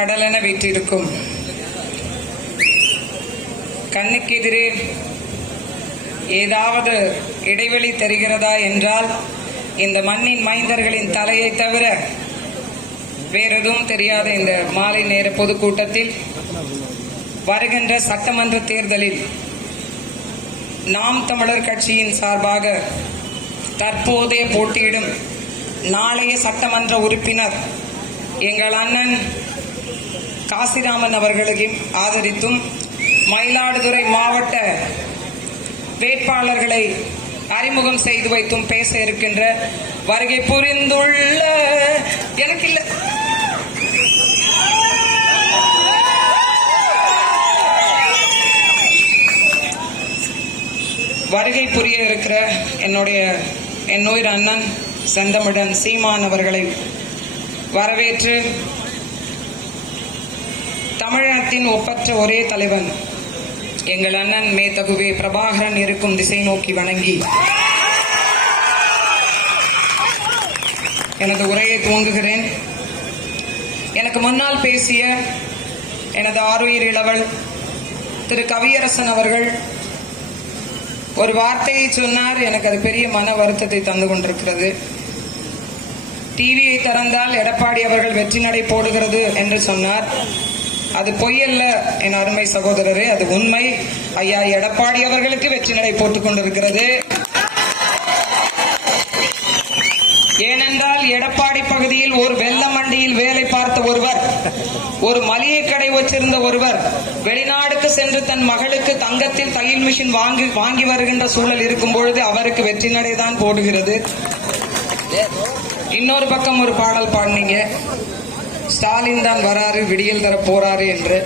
கடலென வீற்றிருக்கும் கண்ணுக்கு எதிரே ஏதாவது இடைவெளி தெரிகிறதா என்றால் இந்த மண்ணின் மைந்தர்களின் தலையை தவிர வேறெதுவும் தெரியாத இந்த மாலை நேர பொதுக்கூட்டத்தில் வருகின்ற சட்டமன்ற தேர்தலில் நாம் தமிழர் கட்சியின் சார்பாக தற்போதே போட்டியிடும் நாளைய சட்டமன்ற உறுப்பினர் எங்கள் அண்ணன் காசிராமன் அவர்களையும் ஆதரித்தும் மயிலாடுதுறை மாவட்ட வேட்பாளர்களை அறிமுகம் செய்து வைத்தும் பேச இருக்கின்ற வருகை புரிந்துள்ள எனக்கு இல்ல வருகை புரிய இருக்கிற என்னுடைய அண்ணன் செந்தமிழன் சீமான் அவர்களை வரவேற்று தமிழகத்தின் ஒப்பற்ற ஒரே தலைவன் எங்கள் அண்ணன் மேதகுவே பிரபாகரன் இருக்கும் திசை நோக்கி வணங்கி எனது உரையை துவங்குகிறேன். எனக்கு முன்னால் பேசிய எனது ஆருயிர் இளவல் திரு கவியரசன் அவர்கள் ஒரு வார்த்தையை சொன்னார். எனக்கு அது பெரிய மன வருத்தத்தை தந்து கொண்டிருக்கிறது. டிவியை திறந்தால் எடப்பாடி அவர்கள் வெற்றி நடை போடுகிறது என்று சொன்னார். அது பொய்யல்ல என் அருமை சகோதரரே, அது உண்மை. ஐயா எடப்பாடி அவர்களுக்கு வெற்றி நடை போட்டுக் கொண்டிருக்கிறது. ஏனென்றால் எடப்பாடி பகுதியில் ஒரு வெள்ள மண்டியில் வேலை பார்த்த ஒருவர், ஒரு மளிகை கடை வச்சிருந்த ஒருவர் வெளிநாடுக்கு சென்று தன் மகளுக்கு தங்கத்தில் தையல் மிஷின் வாங்கி வருகின்ற சூழல் இருக்கும் பொழுது அவருக்கு வெற்றி நடை தான் போடுகிறது. இன்னொரு பக்கம் ஒரு பாடல் பாடினீங்க, ஸ்டாலின் தான் வராரு விடியல் தர போறாரு என்று.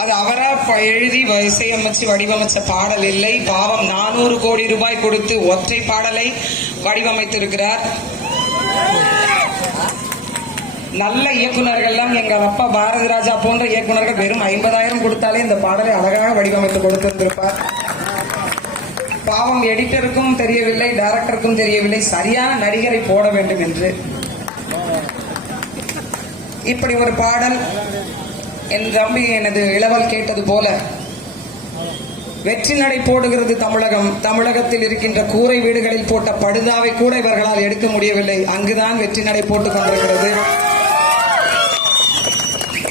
அது அவரா எழுதி இசையமைச்சு வடிவமைச்ச பாடல் இல்லை. பாவம் 400 கோடி ரூபாய் கொடுத்து ஒற்றை பாடலை வடிவமைத்திருக்கிறார். நல்ல இயக்குநர்கள்லாம் எங்கள் அப்பா பாரதி ராஜா போன்ற இயக்குநர்கள் வெறும் 50,000 கொடுத்தாலே இந்த பாடலை அழகாக வடிவமைத்து கொடுத்திருந்திருப்பார். பாவம் எடிட்டருக்கும் தெரியவில்லை, டைரக்டருக்கும் தெரியவில்லை சரியான நடிகரை போட வேண்டும் என்று. இப்படி ஒரு பாடல் என் தம்பி எனது இளவல் கேட்டது போல வெற்றி நடை போடுகிறது தமிழகம். தமிழகத்தில் இருக்கின்ற கூரை வீடுகளில் போட்ட படுதாவை கூட இவர்களால் எடுக்க முடியவில்லை. அங்குதான் வெற்றி நடை போட்டுக் கொண்டிருக்கிறது.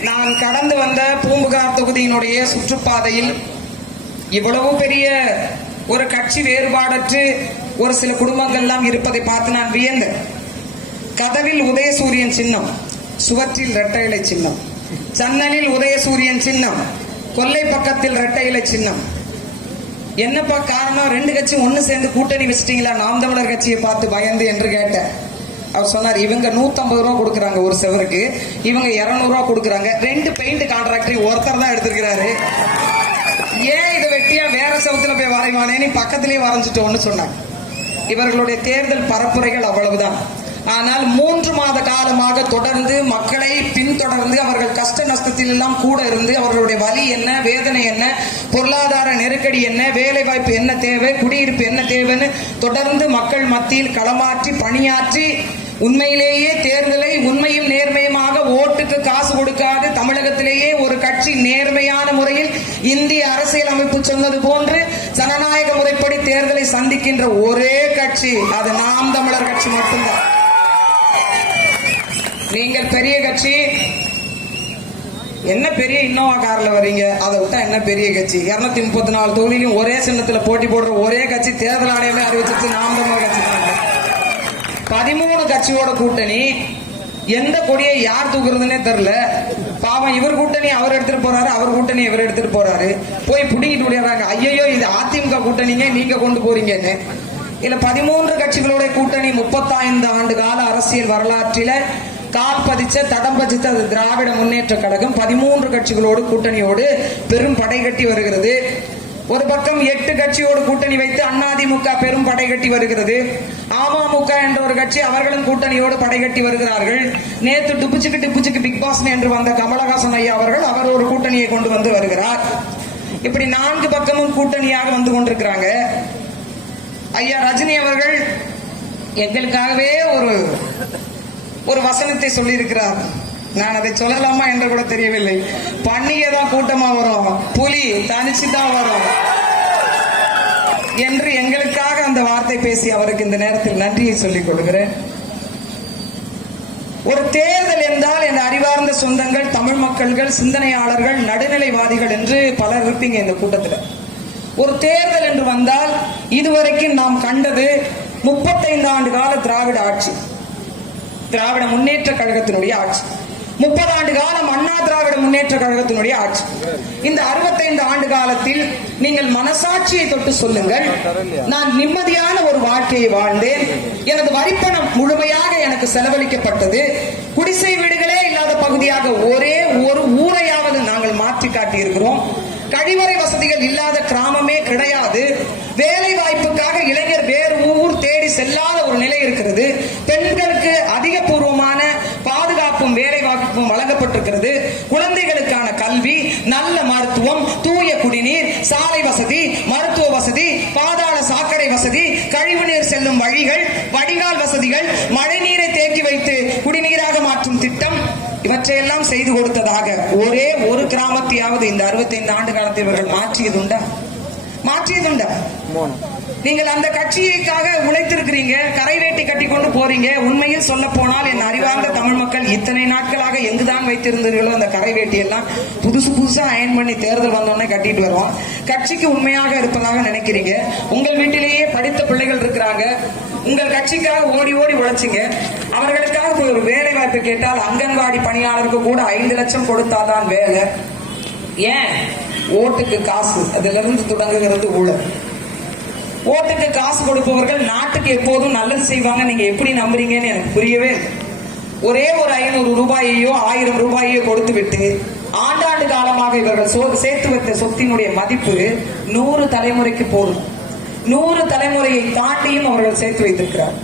நான் கடந்து வந்த பூம்புகார் தொகுதியினுடைய சுற்றுப்பாதையில் இவ்வளவு பெரிய ஒரு கட்சி வேறுபாடற்று ஒரு சில குடும்பங்கள் எல்லாம் இருப்பதை பார்த்து நான் வியந்தேன். கதவில் உதயசூரியன் சின்னம், சுவற்றில் இரட்டை இலை சின்னம், ஜன்னலில் உதயசூரியன் சின்னம், கொல்லை பக்கத்தில் இரட்டை இலை சின்னம். என்னப்பா காரணம்? 2 கட்சி ஒன்னு சேர்ந்து கூட்டணி வச்சிட்டீங்களா நாம் தமிழர் கட்சியை பார்த்து பயந்து என்று கேட்டேன். அவர் சொன்னார், இவங்க 150 ரூபா கொடுக்கறாங்க ஒரு செவருக்கு, இவங்க 200 ரூபா கொடுக்கறாங்க. 2 பெயிண்ட் கான்ட்ராக்டர் ஒருத்தர் தான் எடுத்திருக்கிறாரு. ஏன் இதை வெட்டியா வேற செவத்துல போய் வரைவானேன்னு பக்கத்திலேயே வரைஞ்சிட்டோம்னு சொன்னாங்க. இவர்களுடைய தேர்தல் பரப்புரைகள் அவ்வளவுதான். ஆனால் 3 மாத காலமாக தொடர்ந்து மக்களை பின்தொடர்ந்து அவர்கள் கஷ்ட நஷ்டத்தில் எல்லாம் கூட இருந்து அவர்களுடைய வலி என்ன, வேதனை என்ன, பொருளாதார நெருக்கடி என்ன, வேலை வாய்ப்பு என்ன தேவை, குடியிருப்பு என்ன தேவைன்னு தொடர்ந்து மக்கள் மத்தியில் களமாற்றி பணியாற்றி உண்மையிலேயே தேர்தலை உண்மையும் நேர்மையுமாக ஓட்டுக்கு காசு கொடுக்காது தமிழகத்திலேயே ஒரு கட்சி நேர்மையான முறையில் இந்திய அரசியல் அமைப்பு சொன்னது போன்று ஜனநாயக முறைப்படி தேர்தலை சந்திக்கின்ற ஒரே கட்சி அது நாம் தமிழர் கட்சி மட்டும்தான். நீங்கள் பெரிய கட்சி, என்ன பெரிய இன்னோவா கார்ல வர்றீங்க, அதை விட்டா என்ன பெரிய கட்சி? 234 தொகுதியிலும் ஒரே சின்னத்துல போட்டி போடுற ஒரே கட்சி தேர்தல் ஆணையமே அறிவிச்சிருச்சு நாம் தமிழர் கட்சி. 13 கட்சியோட கூட்டணி, எந்த கொடியை யார் தூக்குறதுன்னே தெரியல. பாவம் இவர் கூட்டணி அவர் எடுத்துட்டு போறாரு, அவர் கூட்டணி இவர் எடுத்துட்டு போறாரு. போய் புடிங்கிட்டு விடுறாங்க, ஐயோ இது அதிமுக கூட்டணிங்க நீங்க கொண்டு போறீங்கன்னு. இல்ல 13 கட்சிகளோட கூட்டணி 35 ஆண்டு கால அரசியல் வரலாற்றில கால் பதிச்ச தடம் பதிச்ச அது திராவிட முன்னேற்ற கழகம் 13 கட்சிகளோடு கூட்டணியோடு பெரும் படை கட்டி வருகிறது. ஒரு பக்கம் 8 கட்சியோடு கூட்டணி வைத்து அதிமுக பெரும் படை கட்டி வருகிறது. அமமுக என்ற ஒரு கட்சி அவர்களும் கூட்டணியோடு படை கட்டி வருகிறார்கள். நேற்று டிப்புச்சுக்கு பிக் பாஸ் என்று வந்த கமலஹாசன் ஐயா அவர்கள் அவர் ஒரு கூட்டணியை கொண்டு வந்து வருகிறார். இப்படி 4 பக்கமும் கூட்டணியாக வந்து கொண்டிருக்கிறாங்க. ஐயா ரஜினி அவர்கள் எங்களுக்காகவே ஒரு வசனத்தை சொல்லியிருக்கிறார். நான் அதை சொல்லலாமா என்று கூட தெரியவில்லை. பன்னிகை தான் கூட்டமா வரும், புலி தனிச்சு தான் வரும் என்று எங்களுக்காக அந்த வார்த்தை பேசி அவருக்கு இந்த நேரத்தில் நன்றியை சொல்லிக் கொள்கிறேன். ஒரு தேர்தல் என்றால் என் அறிவார்ந்த சொந்தங்கள், தமிழ் மக்கள்கள், சிந்தனையாளர்கள், நடுநிலைவாதிகள் என்று பலர் இருப்பீங்க இந்த கூட்டத்தில். ஒரு தேர்தல் என்று வந்தால் இதுவரைக்கும் நாம் கண்டது 35 ஆண்டு கால திராவிட ஆட்சி, திராவிட முன்னேற்ற கழகத்தினுடைய ஆட்சி, 30 ஆண்டு காலம் அண்ணா திராவிட முன்னேற்ற கழகத்தினுடைய ஆட்சி. இந்த 65 ஆண்டு காலத்தில் நீங்கள் மனசாட்சியை தொட்டு சொல்லுங்கள், நான் நிம்மதியான ஒரு வாழ்க்கையை வாழ்ந்தேன், எனது வரிப்பணம் முழுமையாக எனக்கு செலவழிக்கப்பட்டது, குடிசை வீடுகளே இல்லாத பகுதியாக ஒரே ஒரு ஊரையாவது நாங்கள் மாற்றி காட்டி இருக்கிறோம், கழிவறை வசதிகள் இல்லாத கிராமமே கிடையாது, வேலை வாய்ப்புக்காக இளைஞர் வேறு ஊர் தேடி செல்லாத ஒரு நிலை இருக்கிறது, பெண்களுக்கு அதிகபூர்வமான பாதுகாப்பும் வேலை வாய்ப்பும் வழங்கப்பட்டிருக்கிறது, குழந்தைகளுக்கான கல்வி, நல்ல மருத்துவம், தூய குடிநீர், சாலை வசதி, மருத்துவ வசதி, பாதாள சாக்கடை வசதி, கழிவுநீர் செல்லும் வழிகள், வடிகால் வசதிகள், மழை நீரை தேக்கி வைத்து குடிநீராக மாற்றும் திட்டம், இவற்றையெல்லாம் செய்து கொடுத்ததாக ஒரே ஒரு கிராமத்தையாவது இந்த 65 ஆண்டு காலத்தில் இவர்கள் மாற்றியதுண்டா? நீங்கள் அந்த கட்சிக்காக உழைத்திருக்கிறீங்க, கரை வேட்டி கட்டி கொண்டு போறீங்க. உண்மையில் சொல்ல போனால் என் அறிவார்ந்த தமிழ் மக்கள் இத்தனை நாட்களாக எங்குதான் வைத்திருந்தீர்களோ அந்த கரை வேட்டி எல்லாம் புதுசா அயன் பண்ணி தேர்தல் வந்தோடனே கட்டிட்டு வருவோம். கட்சிக்கு உண்மையாக இருப்பதாக நினைக்கிறீங்க. உங்கள் வீட்டிலேயே படித்த பிள்ளைகள் இருக்கிறாங்க, உங்கள் கட்சிக்காக ஓடி ஓடி உழைச்சிங்க. அவர்களுக்காக ஒரு வேலை வாய்ப்பு கேட்டால் அங்கன்வாடி பணியாளருக்கு கூட 5 லட்சம் கொடுத்தாதான் வேலை. ஏன்? ஓட்டுக்கு காசு. அதுல இருந்து தொடங்குகிறது ஊழல். ஓட்டுக்கு காசு கொடுப்பவர்கள் நாட்டுக்கு எப்போதும் நல்லது செய்வாங்க. நீங்க எப்படி நம்புறீங்கன்னு எனக்கு புரியவே. ஒரே ஒரு 500 ரூபாயையோ 1000 ரூபாயையோ கொடுத்து விட்டு ஆண்டாண்டு காலமாக இவர்கள் சேர்த்து வைத்த சொத்தினுடைய மதிப்பு 100 தலைமுறைக்கு போடும். 100 தலைமுறையை தாண்டியும் அவர்கள் சேர்த்து வைத்திருக்கிறார்.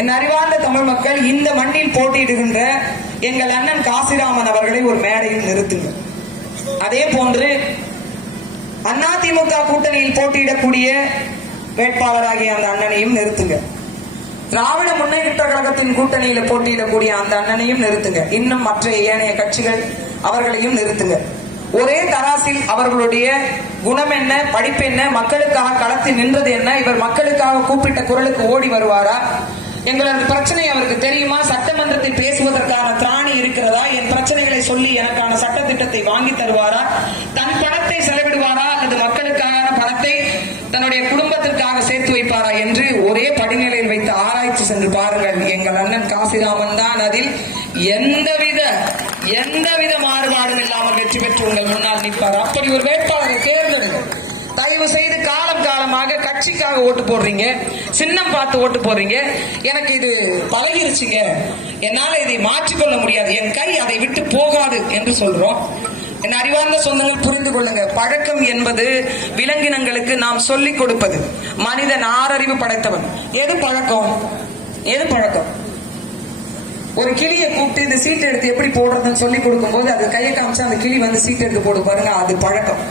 என் அறிவார்ந்த தமிழ் மக்கள், இந்த மண்ணில் போட்டியிடுகின்ற எங்கள் அண்ணன் காசிராமன் அவர்களை ஒரு மேடையில் நிறுத்துங்க. அதே போன்று அதிமுக கூட்டணியில் போட்டியிடக்கூடிய வேட்பாளராகிய அந்த அண்ணனையும் நிறுத்துங்க. திராவிட முன்னேற்ற கழகத்தின் கூட்டணியில போட்டியிடக்கூடிய அந்த அண்ணனையும் நிறுத்துங்க. இன்னும் மற்ற ஏனைய கட்சிகள் அவர்களையும் நிறுத்துங்க. ஒரே தராசில் அவர்களுடைய குணம் என்ன, படிப்பு என்ன, மக்களுக்காக களத்தில் நின்றது என்ன, இவர் மக்களுக்காக கூப்பிட்ட குரலுக்கு ஓடி வருவாரா, எங்களது பிரச்சனை அவருக்கு தெரியுமா, சட்டமன்றத்தில் பேசுவதற்கான திராணி இருக்கிறதா, என் பிரச்சனைகளை சொல்லி எனக்கான சட்ட திட்டத்தை வாங்கி தருவாரா, தன் பணத்தை செலவிடுவாரா அல்லது மக்களுக்கான பணத்தை தன்னுடைய குடும்பத்திற்காக சேர்த்து வைப்பாரா என்று ஒரே படிநிலையில் வைத்து ஆராய்ச்சி சென்று பாருங்கள். எங்கள் அண்ணன் காசிராமன் தான் அதில் எந்தவித மாறுபாடும் இல்லாமல் வெற்றி பெற்று உங்கள் முன்னால் நிற்பார். அப்படி ஒரு வேட்பாளரை தேர்ந்தெடுங்கள். தயவு செய்து காலமாக கட்சிக்காக ஓட்டு போடுறீங்க, சின்னம் பார்த்து ஓட்டு போடுறீங்க. எனக்கு இது பழகிருச்சுங்க, என்னால இதை மாற்றிக்கொள்ள முடியாது, என் கை அதை விட்டு போகாது என்று சொல்றோம். என் அறிவார்ந்த சொந்தங்கள் புரிந்து கொள்ளுங்க. பழக்கம் என்பது விலங்கினங்களுக்கு நாம் சொல்லிக் கொடுப்பது. மனிதன் 6 அறிவு படைத்தவன். எது பழக்கம்? ஒரு கிளியை கூப்பிட்டு இந்த சீட் எடுத்து எப்படி போடுறதுன்னு சொல்லி கொடுக்கும் போது அது கையை காமிச்சா அந்த கிளி வந்து சீட் எடுத்து போடு பாருங்க, அது பழக்கம்.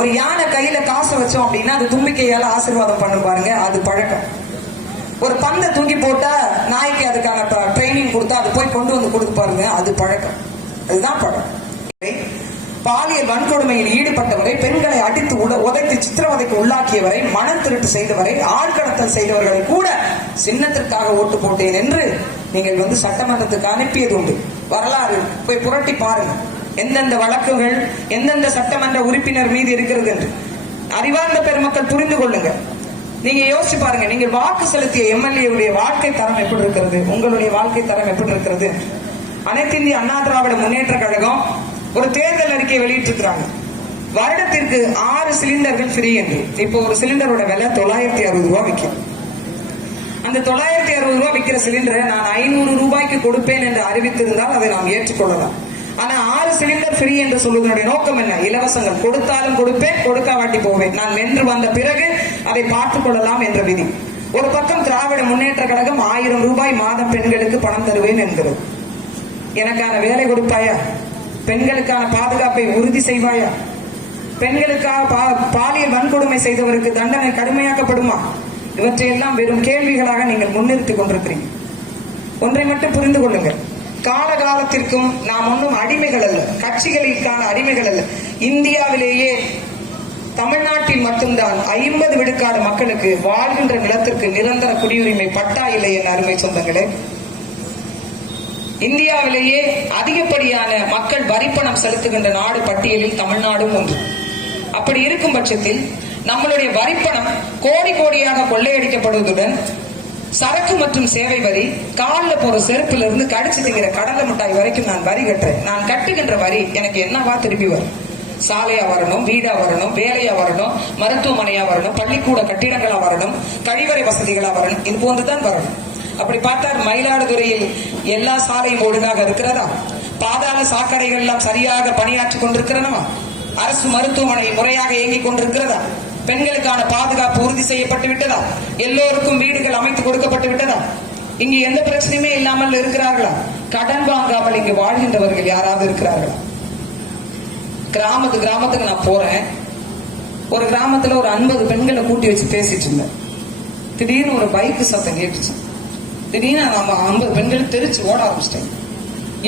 ஒரு யானை கையில காசு வச்சோம் அப்படின்னா அது தும்பிக்கையால ஆசீர்வாதம் பண்ண பாருங்க, அது பழக்கம். ஒரு பந்தை தூக்கி போட்டா நாய்க்கு அதுக்கான ட்ரைனிங் கொடுத்தா அது போய் கொண்டு வந்து கொடுத்து பாருங்க, அது பழக்கம். அதுதான் பழக்கம். பாலியல் வன்கொடுமையில் ஈடுபட்டவரை, பெண்களை அடித்து உதைத்து சித்திரவதைக்கு உள்ளாக்கியவரை, மனம் திருட்டு செய்தவரை, ஆழ்கடத்தல் செய்தவர்களை கூட சின்னத்திற்காக ஓட்டு போட்டேன் என்று நீங்கள் வந்து சட்டமன்றத்துக்கு அனுப்பியது உண்டு. வரலாறு போய் புரட்டி பாருங்க, எந்தெந்த வழக்குகள் எந்தெந்த சட்டமன்ற உறுப்பினர் மீது இருக்கிறது என்று. அறிவார்ந்த பெருமக்கள் புரிந்து கொள்ளுங்க. நீங்க யோசிச்சு பாருங்க, நீங்க வாக்கு செலுத்திய எம்எல்ஏ வாழ்க்கை தரம் எப்படி இருக்கிறது, உங்களுடைய வாழ்க்கை தரம் எப்படி இருக்கிறது. அனைத்து இந்திய அண்ணா திராவிட முன்னேற்ற கழகம் ஒரு தேர்தல் அறிக்கை வெளியிட்டிருக்கிறாங்க. வருடத்திற்கு 6 சிலிண்டர்கள் ஃப்ரீ என்று. இப்போ ஒரு சிலிண்டரோட விலை 960 ரூபாய் விற்கும். அந்த 960 ரூபாய் விற்கிற சிலிண்டரை நான் 500 ரூபாய்க்கு கொடுப்பேன் என்று அறிவித்திருந்தால் அதை நாம் ஏற்றுக்கொள்ளலாம். ஆனா 6 சிலிண்டர் ஃப்ரீ என்று சொல்வதனுடைய நோக்கம் என்ன? இலவசங்கள். கொடுத்தாலும் கொடுப்பேன், கொடுக்காவாட்டி போவேன், நான் வென்று வந்த பிறகு அதை பார்த்துக் கொள்ளலாம் என்ற விதி. ஒரு பக்கம் திராவிட முன்னேற்ற கழகம் 1000 ரூபாய் மாதம் பெண்களுக்கு பணம் தருவேன் என்கிறது. எனக்கான வேலை கொடுப்பாயா? பெண்களுக்கான பாதுகாப்பை உறுதி செய்வாயா? பெண்களுக்காக பாலியல் வன்கொடுமை செய்தவருக்கு தண்டனை கடுமையாக்கப்படுமா? இவற்றையெல்லாம் வெறும் கேள்விகளாக நீங்கள் முன்னிறுத்திக் கொண்டிருக்கிறீங்க. ஒன்றை மட்டும் புரிந்து கொள்ளுங்கள், காலகாலத்திற்கும் நாம் ஒன்றும் அடிமைகள் அல்ல, கட்சிகளுக்கான அடிமைகள் அல்ல. இந்தியாவிலேயே தமிழ்நாட்டில் மட்டும்தான் 50 விழுக்காடு மக்களுக்கு வாழ்கின்ற நிலத்திற்கு நிரந்தர குடியுரிமை பட்டா இல்லை. என் அருமை சொந்தங்களே, இந்தியாவிலேயே அதிகப்படியான மக்கள் வரிப்பணம் செலுத்துகின்ற நாடு பட்டியலில் தமிழ்நாடும் ஒன்று. அப்படி இருக்கும் பட்சத்தில் நம்மளுடைய வரிப்பணம் கோடி கோடியாக கொள்ளையடிக்கப்படுவதுடன் சரக்கு மற்றும் சேவை வரி, காலில் போற செருப்பிலிருந்து கடிச்சு திங்கிற கடலை மிட்டாய் வரைக்கும் நான் வரி கட்டுறேன். நான் கட்டுகின்ற வரி எனக்கு என்னவா திருப்பி வரும்? சாலையா வரணும், வீடா வரணும், வேலையா வரணும், மருத்துவமனையா வரணும், பள்ளிக்கூட கட்டிடங்களா வரணும், கழிவறை வசதிகளா வரணும், இது போன்றுதான் வரணும். அப்படி பார்த்தால் மயிலாடுதுறையில் எல்லா சாலையும் ஒழுங்காக இருக்கிறதா? பாதாள சாக்கடைகள் எல்லாம் சரியாக பணியாற்றி கொண்டிருக்கிறனவா? அரசு மருத்துவமனை முறையாக இயங்கிக் கொண்டிருக்கிறதா? பெண்களுக்கான பாதுகாப்பு உறுதி செய்யப்பட்டு விட்டதா? எல்லோருக்கும் வீடுகள் அமைத்து கொடுக்கப்பட்டு விட்டதா? இங்கு எந்த பிரச்சனையுமே இல்லாமல் இருக்கிறார்களா? கடன் வாங்காமல் இங்கு வாழ்கின்றவர்கள் யாராவது இருக்கிறார்களா? கிராமத்துக்கு நான் போறேன். ஒரு கிராமத்துல ஒரு 50 பெண்களை கூட்டி வச்சு பேசிட்டு இருந்தேன். திடீர்னு ஒரு பைக்கு சத்தம் கேட்டுச்சு. திடீர்னு நம்ம 50 பெண்கள் தெரிச்சு ஓட ஆரம்பிச்சிட்டேன்.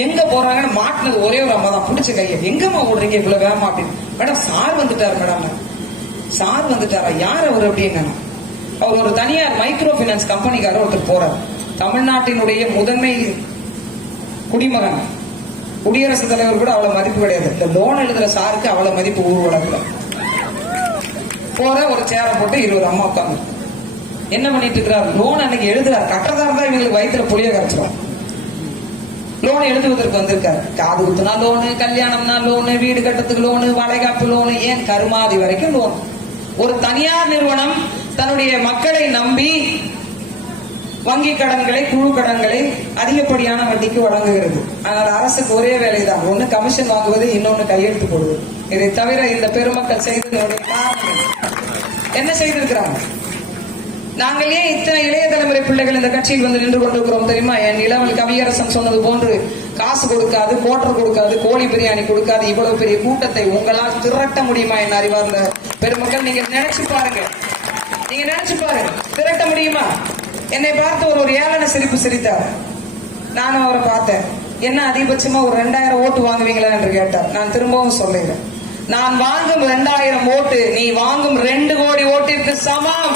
எங்க போறாங்கன்னு மாட்டினது ஒரே ஒரு அம்மா தான். பிடிச்ச கையை, எங்கம்மா ஓடுறீங்க இவ்வளவு வேகமா அப்படின்னு. மேடம் சார் வந்துட்டாரு மேடம். சார் வந்துட்டாரா? யார் அவர் அப்படின்னு. அவர் ஒரு தனியார் மைக்ரோ பைனான்ஸ் கம்பெனிக்காரர் ஒருத்தர் போறார். தமிழ்நாட்டினுடைய முதன்மை குடிமகன், குடியரசுத் தலைவர் கூட அவ்வளவு மதிப்பு கிடையாது. இந்த லோன் எழுதுற சாருக்கு அவ்வளவு மதிப்பு ஊர்வலத்துல போற. ஒரு சேரை போட்டு 20 அம்மா உட்காந்து என்ன பண்ணிட்டு இருக்கிறார்? லோன் அன்னைக்கு எழுதுறாரு. கட்டுறதா இருந்தா இவங்களுக்கு வயிற்றுல புளிய கரைச்சிடும். லோன் எழுதுவதற்கு வந்திருக்காரு. காது குத்துனா லோனு, கல்யாணம்னா லோனு, வீடு கட்டத்துக்கு லோனு, வளைகாப்பு லோனு, ஏன் கருமாதி வரைக்கும் லோன். ஒரு தனியார் நிறுவனம் தன்னுடைய மக்களை நம்பி வங்கி கடன்களை, குழு கடன்களை அதிகப்படியான வட்டிக்கு வழங்குகிறது. ஆனால் அரசுக்கு ஒரே வேலைதான், ஒண்ணு கமிஷன் வாங்குவது, இன்னொன்னு கையெழுத்து போடுவது. இதை தவிர இந்த பெருமக்கள் செய்ததனுடைய காரணம் என்ன செய்திருக்கிறாங்க? நாங்கள் ஏன் இத்தனை இளைய தலைமுறை பிள்ளைகள் இந்த கட்சியில் வந்து நின்று கொண்டிருக்கிறோம் தெரியுமா? என் இளவல் கவியரசன் சொன்னது போன்று காசு கொடுக்காது, கோட்டர் கொடுக்காது, கோழி பிரியாணி கொடுக்காது, இவ்வளவு பெரிய கூட்டத்தை உங்களால் திரட்ட முடியுமா? என் அறிவார்ந்த பெருமக்கள், நீங்க நினைச்சு பாருங்க. திரட்ட முடியுமா? என்னை பார்த்து ஒரு ஏளன சிரிப்பு சிரித்தார். நானும் அவரை பார்த்தேன். என்ன அதிகபட்சமா ஒரு 2000 ஓட்டு வாங்குவீங்களா என்று கேட்டார். நான் திரும்பவும் சொல்லுகிறேன், நான் வாங்கும் 2000 ஓட்டு நீ வாங்கும் 2 கோடி ஓட்டிற்கு சமம்.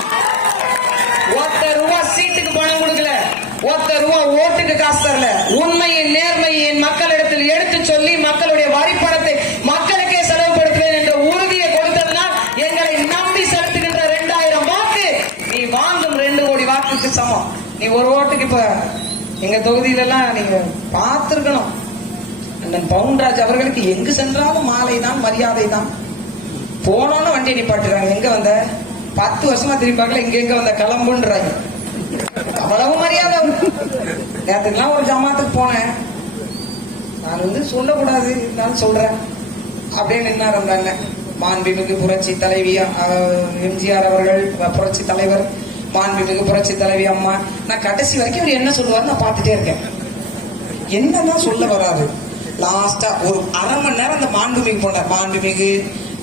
₹1 சீட்டுக்கு பணம் கொடுக்கல, ₹1 ஓட்டுக்கு காசு தரல. உண்மையின் நேர்மையை என் மக்களிடத்தில் எடுத்து சொல்லி மக்களுடைய வரிப்பணத்தை மக்களுக்கே செலவுபடுத்துவேன் என்ற உறுதியை கொடுத்ததனால் எங்களை நம்பி செலுத்துகின்ற 2000 வாக்கு நீ வாங்கும் 2 கோடி வாக்குக்கு சமம். நீ ஒரு ஓட்டுக்கு இப்ப எங்க தொகுதியில எல்லாம் நீங்க பார்த்திருக்கணும். அண்ணன் பவுன்ராஜ் அவர்களுக்கு எங்கு சென்றாலும் மாலை தான், மரியாதை தான். போனோன்னு வண்டி நிப்பாட்டுறாங்க. எங்க வந்த 10 வருஷமா திரும்பி பார்க்கல, இங்க வந்த கிளம்புன்றாங்க. அவ்வளவு மரியாதை. நேரத்துக்குலாம் ஒரு ஜமாத்துக்கு போனேன். நான் வந்து சொல்லக்கூடாது, இருந்தாலும் சொல்றேன். அப்படியே நின்னார் அந்த அண்ணன். மாண்புமிகு புரட்சி தலைவி எம்ஜிஆர் அவர்கள், புரட்சி தலைவர், மாண்புமிகு புரட்சி தலைவி அம்மா. நான் கடைசி வரைக்கும் அவர் என்ன சொல்லுவாரு நான் பார்த்துட்டே இருக்கேன். என்னதான் சொல்ல வராது. லாஸ்டா ஒரு அரை மணி நேரம் அந்த மாண்புமிகு போனார். மாண்புமிகு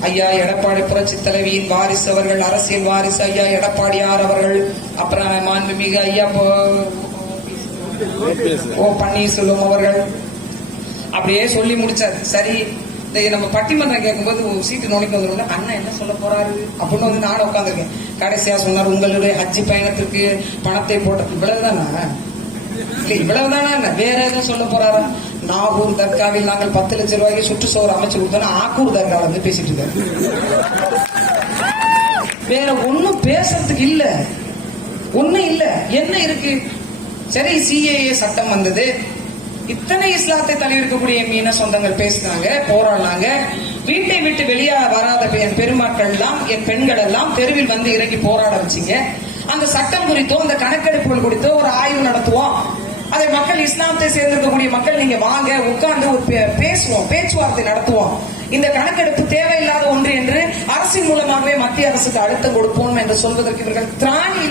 ஐயா எடப்பாடி புரட்சி தலைவியின் வாரிசு அவர்கள், அரசியல் வாரிசு ஐயா எடப்பாடியார் அவர்கள், அப்புறம் மாண்புமிகு ஐயா பன்னீர்செல்வம் அவர்கள், அப்படியே சொல்லி முடிச்சார். சரி, நம்ம பட்டிமன்றம் கேட்கும்போது சீட்டு நோனிக்கு வந்துடும். அண்ணன் என்ன சொல்ல போறாரு அப்படின்னு வந்து நானும் உட்காந்துருக்கேன். கடைசியா சொன்னார், உங்களுடைய ஹஜ்ஜி பயணத்திற்கு பணத்தை போட்ட. இவ்வளவுதானா? இல்ல இவ்வளவுதானா? வேற எதுவும் சொல்ல போறாரா? நாகூர் தர்காவில் நாங்கள் 10 லட்சம் ரூபாய்க்கு சுற்றுச்சுவர் அமைச்சு கொடுத்தோம். ஆக்கூர் தர்கா வந்து பேசிட்டு இருக்காரு. வேற ஒன்னும் பேசுறதுக்கு இல்ல, ஒன்னும் இல்ல. என்ன இருக்கு? சரி, சிஏஏ சட்டம் வந்தது. இத்தனை இஸ்லாத்தை தழுவிருக்கக்கூடிய மீன சொந்தங்கள் பேசினாங்க, போராடினாங்க. வீட்டை விட்டு வெளியே வராத என் பெருமக்கள் எல்லாம், என் பெண்கள் எல்லாம் தெருவில் வந்து இறங்கி போராட வச்சிங்க. அந்த சட்டம் குறித்தோ அந்த கணக்கெடுப்புகள் குறித்தோ ஒரு ஆய்வு நடத்துவோம். அதை மக்கள், இஸ்லாமத்தை சேர்ந்திருக்கக்கூடிய மக்கள் நீங்க வாங்க, உட்கார்ந்து ஒரு பேசுவோம், பேச்சுவார்த்தை நடத்துவோம். இந்த கணக்கெடுப்பு தேவையில்லாத ஒன்று என்று அரசின் மூலமாகவே மத்திய அரசுக்கு அழுத்தம் கொடுப்போம் என்று சொல்வதற்கு இவர்கள் திராணி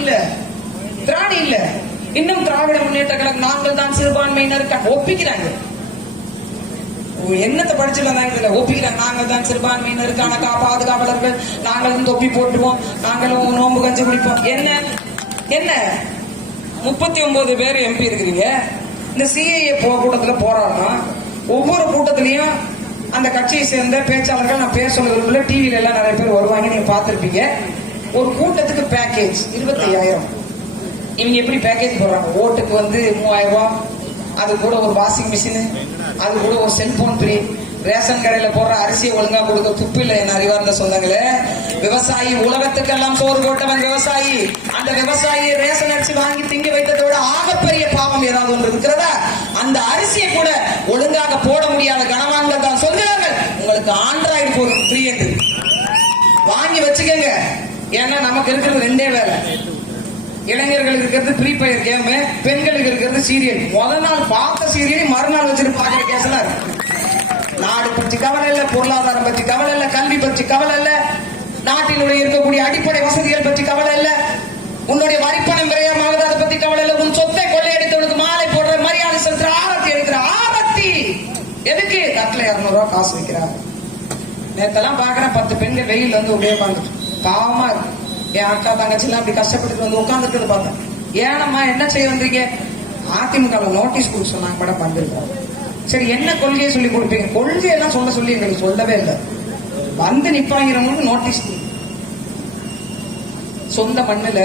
இல்ல. இன்னும் திராவிட முன்னேற்ற கழகம் நாங்கள் தான் சிறுபான்மையினர் ஒப்பிக்கிறாங்க. என்னத்தை படிச்சுட்டு வந்தாங்க ஒப்பிக்கிறாங்க. நாங்கள் தான் சிறுபான்மையினருக்கான பாதுகாவலர்கள், நாங்களும் தொப்பி போட்டுவோம், நாங்களும் நோம்பு கஞ்சி குடிப்போம். என்ன 39 பேர் எம்பி இருக்கிறீங்க, இந்த சிஏஏ கூட்டத்துல போறாருன்னா ஒவ்வொரு கூட்டத்திலையும் அந்த கட்சியை சேர்ந்த பேச்சாளர்கள், நான் பேர் சொல்ல விரும்பல, டிவில எல்லாம் நிறைய பேர் வருவாங்க, நீங்க பார்த்திருப்பீங்க. ஒரு கூட்டத்துக்கு பேக்கேஜ் 25,000. இவங்க எப்படி பேக்கேஜ் போடுறாங்க? ஓட்டுக்கு 3000 ரூபாய், அது கூட ஒரு வாஷிங் மிஷின், அது கூட ஒரு செல்போன் ஃப்ரீ. ரேஷன் கடையில போடுற அரிசியை ஒழுங்கா கொடுக்க துப்பு இல்லை. என்ன அறிவார்ந்த சொந்தங்களே, விவசாயி உலகத்துக்கெல்லாம் சோறு போட்டவன் விவசாயி. அந்த விவசாயி ரேஷன் அரிசி வாங்கி திங்க வைத்ததோட ஆகப்பெரிய பாவம் ஏதாவது ஒன்று இருக்கிறதா? அந்த அரிசியை கூட ஒழுங்காக போட முடியாத கனவான்கள் தான் சொல்கிறார்கள், உங்களுக்கு ஆண்ட்ராய்டு போன் ஃப்ரீ என்று வாங்கி வச்சுக்கோங்க. ஏன்னா நமக்கு இருக்கிறது 2 வேலை. இளைஞர்களுக்கு இருக்கிறது ஃப்ரீ ஃபயர் கேமு, பெண்களுக்கு இருக்கிறது சீரியல். முதல் நாள் பார்த்த சீரியல் மறுநாள் வச்சுட்டு பாக்குற கேஸ்லாம் இருக்கு. நாடு பற்றி கவலை இல்ல, பொருளாதாரம் பற்றி கவலை இல்ல, கல்வி பற்றி கவலை இல்ல, நாட்டினுடைய இருக்கக்கூடிய அடிப்படை வசதிகள் பற்றி கவலை இல்ல, உன்னுடைய வரிப்பணம் விரயமாகுது அதை பத்தி கவலை இல்ல, உன் சொத்தை கொள்ளையடித்தவனுக்கு மாலை போடுற, மரியாதை செலுத்துற, ஆரத்தி எடுக்கிற. ஆரத்தி எதுக்கு? தட்டுல 200 ரூபாய் காசு வைக்கிறார். நேத்தெல்லாம் பாக்குறேன் 10 பெண்கள் வெயில் உள்ளே உட்காந்துட்டு பாவமா இருக்கு. என் அக்கா தங்கச்சி எல்லாம் அப்படி கஷ்டப்பட்டு உட்காந்துட்டு பார்த்தேன். ஏனம்மா என்ன செய்ய வந்தீங்க? அதிமுக நோட்டீஸ் கொடுக்க சொன்னாங்க மேடம், வந்திருக்கோம். சரி, என்ன கொள்கையை சொல்லி கொடுப்பீங்க? கொள்கையெல்லாம் சொல்ல சொல்லி எங்களுக்கு சொல்லவே இல்லை. நிப்பாங்கிறவங்களுக்கு நோட்டீஸ். சொந்த மண்ணுல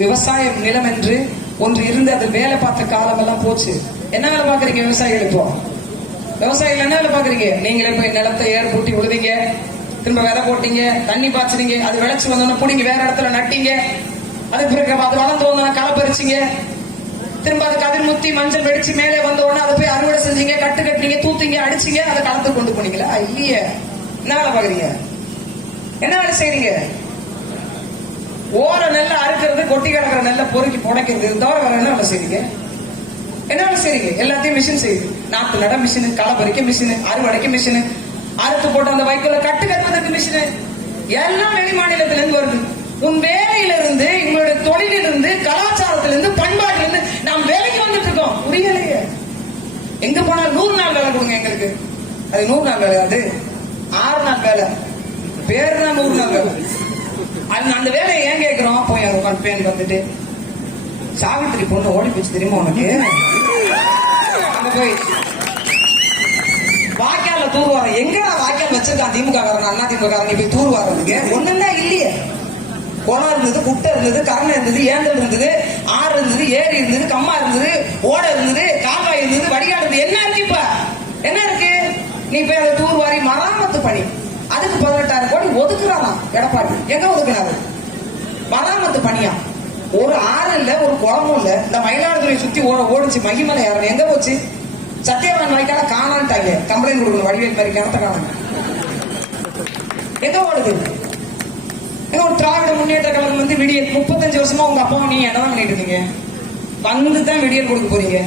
விவசாயம் நிலம் என்று ஒன்று இருந்து அது வேலை பார்த்த காலம் எல்லாம் போச்சு. என்ன வேலை பாக்குறீங்க விவசாயிகள்? இப்போ விவசாயிகள் என்ன வேலை பாக்குறீங்க? நீங்களே போய் நிலத்தை ஏர் பூட்டி விடுவீங்க, திரும்ப விதை போட்டீங்க, தண்ணி பாய்ச்சினீங்க, அது விளைச்சு வந்தோன்னா பிடிங்க வேற இடத்துல நட்டீங்க, அதுக்கு பிறகு அது வளர்ந்து வந்தோன்னா களை பறிச்சிங்க, திரும்ப அது கதிர் முத்தி மஞ்சள் வெடிச்சு மேலே வந்த உடனே அதை போய் அறுவடை செஞ்சீங்க, கட்டு கட்டினீங்க, தூத்தீங்க, அடிச்சீங்க, அதை களத்து கொண்டு போனீங்களா? இல்லையே. என்ன வேலை பாக்குறீங்க? என்ன வேலை செய்றீங்க? ஓர நெல்ல அறுக்கிறது, கொட்டி கிடக்கிற நெல்ல பொறுக்கி புடைக்கிறது, தவிர வேற என்ன வேலை செய்றீங்க? என்ன வேலை செய்றீங்க? எல்லாத்தையும் மிஷின் செய்யுது. நாட்டு நட மிஷின், களை பறிக்க மிஷின், அறுவடைக்கு மிஷின், அறுத்து போட்டு அந்த வைக்கோல கட்டு கட்டுவதற்கு மிஷின், எல்லாம் வெளி மாநிலத்தில இருந்து வருது. உன் வேலையிலிருந்து, உங்களுடைய தொழிலிருந்து, கலாச்சாரத்திலிருந்து, பண்பாட்டிலிருந்து நாம் வேலைக்கு வந்துட்டு இருக்கோம். புரியலையே. எங்க போனாலும் 100 நாள் வேலை கொடுங்க எங்களுக்கு. அது 100 நாள் வேலை, அது 6 நாள் வேலை, பேரு தான் 100 நாள் வேலை. அந்த வேலையை ஏன் கேட்கிறோம்? போய் அதை உட்காந்து பேன் வந்துட்டு சாவித்திரி பொண்ணு ஓடி போச்சு தெரியுமா உனக்கு? அங்க போய் வாய்க்கால தூர்வாரம். எங்கடா வாய்க்கால் வச்சிருக்கான் திமுக காரன், அண்ணா திமுக காரன்? போய் தூர்வாரத்துக்கு ஒண்ணுன்னா இல்லையே. குளம் இருந்தது, குட்டை இருந்தது, கரணை இருந்தது, ஏந்தல் இருந்தது, ஆறு இருந்தது, ஏரி இருந்தது, கம்மா இருந்தது, ஓடை இருந்தது, கால்வாய் இருந்தது, வடிகாடு இருந்தது. என்ன இருக்கு? இப்ப என்ன இருக்கு? நீ போய் அதை தூர்வாரி மராமத்து பணி, அதுக்கு 18,000 கோடி ஒதுக்குறானா எடப்பாடி? எங்க ஒதுக்குறாரு? மராமத்து பணியா? ஒரு ஆறு இல்ல, ஒரு குளமும் இல்ல. இந்த மயிலாடுதுறை சுத்தி ஓடிச்சு மகிமலை யாரும் எங்க போச்சு? சத்தியவான் வாய்க்கால காணான்ட்டாங்க. கம்ப்ளைண்ட் கொடுக்கணும், வடிவேல் மாதிரி கிணத்த காணும். எங்க ஓடுது? ஒரு திராவிட முன்னேற்ற கழகம் விடியல் 35 வருஷமா உங்க அப்பாவும் நீங்க என்ன பண்ணிட்டு இருந்தீங்க? வந்துதான் விடியல் கொடுக்க போறீங்க.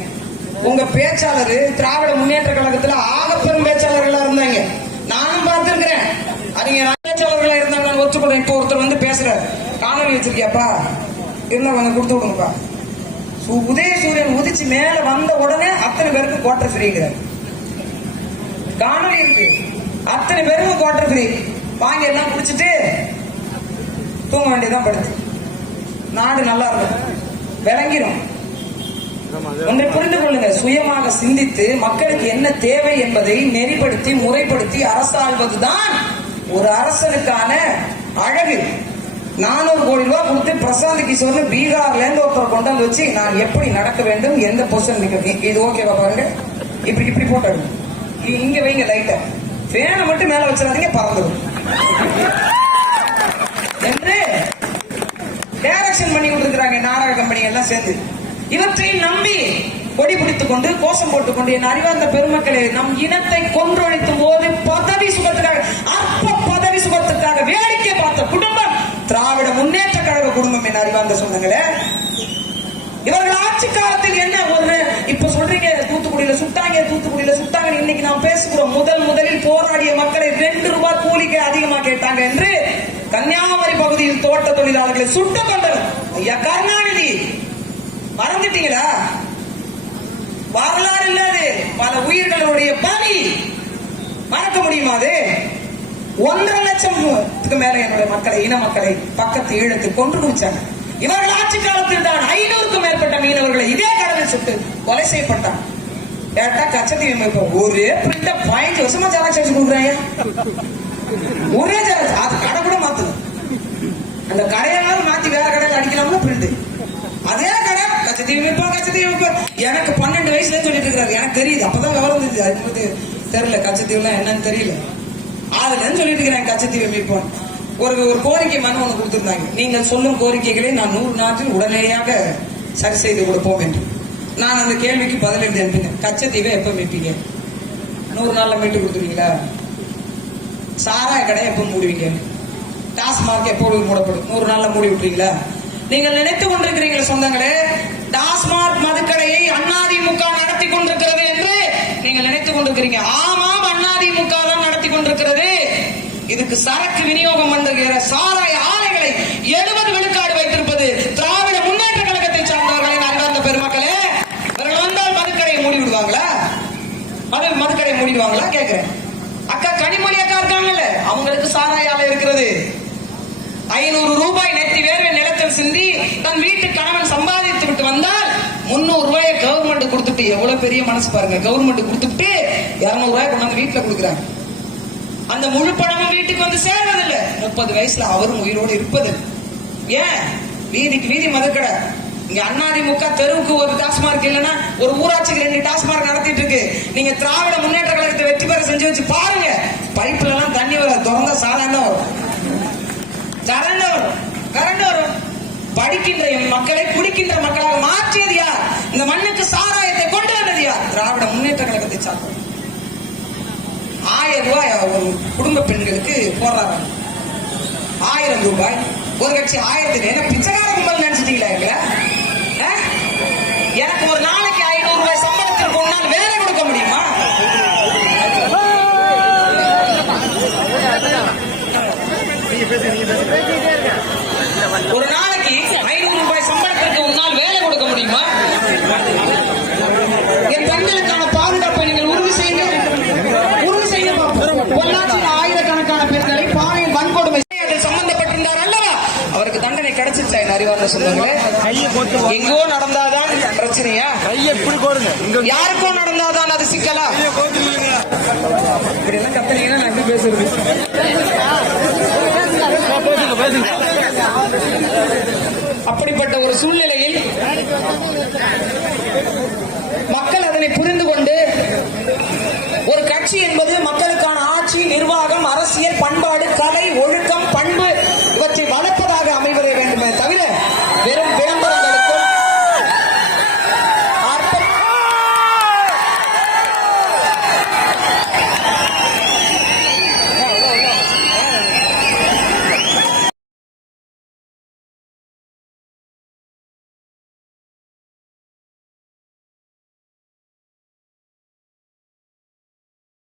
உங்க பேச்சாளர் திராவிட முன்னேற்ற கழகத்துல ஆகப்பெரும் பேச்சாளர்களா இருந்தாங்க, நானும் பார்த்திருக்கிறேன். அவங்க பேச்சாளர்களா இருந்தாங்க, ஒத்துக்கொள்ள. இப்ப ஒருத்தர் பேசுறாரு, காணொலி வச்சிருக்கியாப்பா, இருந்தா கொஞ்சம் கொடுத்து விடுங்கப்பா. உதய சூரியன் உதிச்சு மேல வந்த உடனே அத்தனை பேருக்கு குவார்டர் ஃப்ரீங்கிறார். காணொலி இருக்கு, அத்தனை பேருக்கும் குவார்டர் ஃப்ரீ. வாங்கி எல்லாம் குடிச்சிட்டு தூங்க வேண்டியதான் படுத்து. நாடு நல்லா இருக்கும், விளங்கிடும். ஒன்றை புரிந்து கொள்ளுங்க, சுயமாக சிந்தித்து மக்களுக்கு என்ன தேவை என்பதை நெறிப்படுத்தி முறைப்படுத்தி அரசாள்வதுதான் ஒரு அரசனுக்கான அழகு. 400 கோடி ரூபாய் கொடுத்து பிரசாந்த் கிஷோர் பீகார்ல இருந்து ஒருத்தர் கொண்டாந்து வச்சு நான் எப்படி நடக்க வேண்டும், எந்த பொசிஷன் நிற்கிறது, இது ஓகேவா பாருங்க, இப்படி இப்படி போட்டாடு, இங்க வைங்க லைட்ட, ஃபேனை மட்டும் மேல வச்சிடாதீங்க பறந்துடும் என்று டைரக்ஷன் பண்ணி கொடுத்துருக்காங்க நாடக கம்பெனி எல்லாம் சேர்ந்து. இவற்றை நம்பி கொடி பிடித்துக் கொண்டு கோஷம் போட்டுக் கொண்டு என் அறிவார்ந்த பெருமக்களே, நம் இனத்தை கொன்றொழித்தும் போது பதவி சுகத்துக்காக, அற்ப பதவி சுகத்துக்காக வேடிக்கை பார்த்த குடும்பம் திராவிட முன்னேற்ற கழக குடும்பம். என் அறிவார்ந்த சொந்தங்களே, இவர்கள் ஆட்சி காலத்தில் என்ன ஒரு இப்ப சொல்றீங்க தூத்துக்குடியில சுட்டாங்க. இன்னைக்கு நாம் பேசுகிறோம், முதலில் போராடிய மக்களை 2 ரூபாய் கூலிக்கு அதிகமா கேட்டாங்க என்று கன்னியாகுமரி பகுதியில் தோட்ட தொழிலாளர்களை சுட்ட கொண்டவர் ஐயா கருணாநிதி. மறந்துட்டீங்களா? வரலாறு இல்லாது பல உயிர்களுடைய பலி மறக்க முடியுமா? அது 1.5 லட்சத்துக்கு மேல என்னுடைய மக்களை, இன மக்களை பக்கத்து ஈழத்து கொன்று குவிச்சாங்க. இவர்கள் ஆட்சி காலத்தில் தான் 500க்கும் மேற்பட்ட மீனவர்களை இதே கடலில் சுட்டு கொலை செய்யப்பட்டான். கேட்டா கச்சத்தீவு அமைப்போம் ஒரே பிரிண்ட 15 வருஷமா ஜெராக்ஸ் அடிச்சு கொடுக்குறாங்க. ஒரே ஜெராக்ஸ், அது கடை கூட மாத்துது. அந்த கடையெல்லாம் மாத்தி வேற கடையில் அடிக்கலாம்னு பிரிண்ட். அதே கடை கச்சத்தீவு அமைப்போம், கச்சத்தீவு அமைப்போம். எனக்கு 12 வயசுல சொல்லிட்டு இருக்காரு. எனக்கு தெரியுது, அப்பதான் விவரம் தெரியுது. அதுக்கு தெரியல கச்சத்தீவுலாம் என்னன்னு தெரியல. அதுல சொல்லிட்டு இருக்கிறேன் கச்சத்தீவு அமைப்போம். ஒரு கோரிக்கை மனு ஒன்று கொடுத்திருந்தாங்க. நீங்கள் சொல்லும் கோரிக்கைகளை நான் 100 நாட்டில் உடனடியாக சரி செய்து கொடுப்போம் என்று. நான் அந்த கேள்விக்கு பதில் எழுதி அனுப்பினேன். கச்சத்தீவை எப்ப மீட்பீங்க? 100 நாள்ல மீட்டு கொடுத்துருவீங்களா? சாராய கடை எப்ப மூடுவீங்க? டாஸ்மார்க் எப்போது மூடப்படும்? 100 நாள்ல மூடி விட்டுறீங்களா? நீங்கள் நினைத்துக் கொண்டிருக்கிறீங்களா சொந்தங்களே, டாஸ்மார்க் மதுக்கடையை அதிமுக நடத்தி கொண்டிருக்கிறது என்று நீங்கள் நினைத்துக் கொண்டிருக்கிறீங்க. ஆமாம், அதிமுக தான் நடத்தி கொண்டிருக்கிறது. இதுக்கு சரக்கு விநியோகம் பண்ணுகிற சாராய ஆலைகளை 70 விழுக்காடு வைத்திருப்பது திராவிட முன்னேற்ற கழகத்தை சார்ந்தவர்களின் அன்பார்ந்த பெருமக்களே. இவர்கள் வந்தால் மதுக்கடையை மூடி விடுவாங்களா? மதுக்கடையை மூடிடுவாங்களா கேட்கிறேன். அக்கா கனிமொழி அக்கா இருக்காங்கல்ல, அவங்களுக்கு சாராய ஆலை இருக்கிறது. 500 ரூபாய் நெத்தி வேர்வை நிலத்தில் சிந்தி தன் வீட்டு கணவன் சம்பாதித்து விட்டு வந்தால் 300 ரூபாயை கவர்மெண்ட் கொடுத்துட்டு, எவ்வளவு பெரிய மனசு பாருங்க, கவர்மெண்ட் கொடுத்துட்டு 200 ரூபாய் கொண்டாந்து வீட்டுல கொடுக்குறாங்க. அந்த முழு பணமும் வீட்டுக்கு வந்து சேர்வதில்லை. 30 வயசுல அவரும் உயிரோடு இருப்பது ஏன்? வீதிக்கு வீதி மதுக்கடை. இங்க அதிமுக தெருவுக்கு ஒரு டாஸ்மார்க் இல்லைன்னா ஒரு ஊராட்சிக்கு 2 டாஸ்மார்க் நடத்திட்டு இருக்கு. நீங்க திராவிட முன்னேற்ற கழகத்தை வெற்றி பெற செஞ்சு வச்சு பாருங்க. பைப்ல எல்லாம் தண்ணி வர திறந்தா சாதாரண வரும், கரண்ட் வரும். படிக்கின்ற மக்களை குடிக்கின்ற மக்களாக மாற்றியது யார்? இந்த மண்ணுக்கு சாராயத்தை கொண்டு வந்தது யார்? திராவிட முன்னேற்ற கழகத்தை சார்ந்தது. 1000 ரூபாய் ஒரு குடும்ப பெண்களுக்கு போடுறாங்க. 1000 ரூபாய் ஒரு கட்சி 1000. என்ன பிச்சைக்கார கும்பல் நினைச்சிட்டீங்களா? எனக்கு ஒரு நாளைக்கு 500 ரூபாய் சம்பளத்திற்கு ஒரு நாள் வேலை கொடுக்க முடியுமா? ஒரு நாளைக்கு 500 ரூபாய் சம்பளத்திற்கு ஒரு நாள் வேலை கொடுக்க முடியுமா? என் பெண்களுக்கான பாதுகாப்பை நீங்கள் உறுதி செய்யுங்க. பொள்ளாச்சியில் ஆயிரக்கணக்கான பெண்களை பாலியல் வன்கொடுமை அதில் சம்பந்தப்பட்டிருந்தார் அல்லவா, அவருக்கு தண்டனை கிடைச்சிருச்சா? அறிவார்ந்த சொந்தங்களே, எங்கோ நடந்தாதான் பிரச்சனையா? யாருக்கோ நடந்தாதான் அது சிக்கலா? இப்படி எல்லாம் கத்தனீங்கன்னா நான் எப்படி பேசுறது? அப்படிப்பட்ட ஒரு சூழ்நிலையில் மக்கள் அதனை புரிந்து கொண்டு ஒரு கட்சி என்பது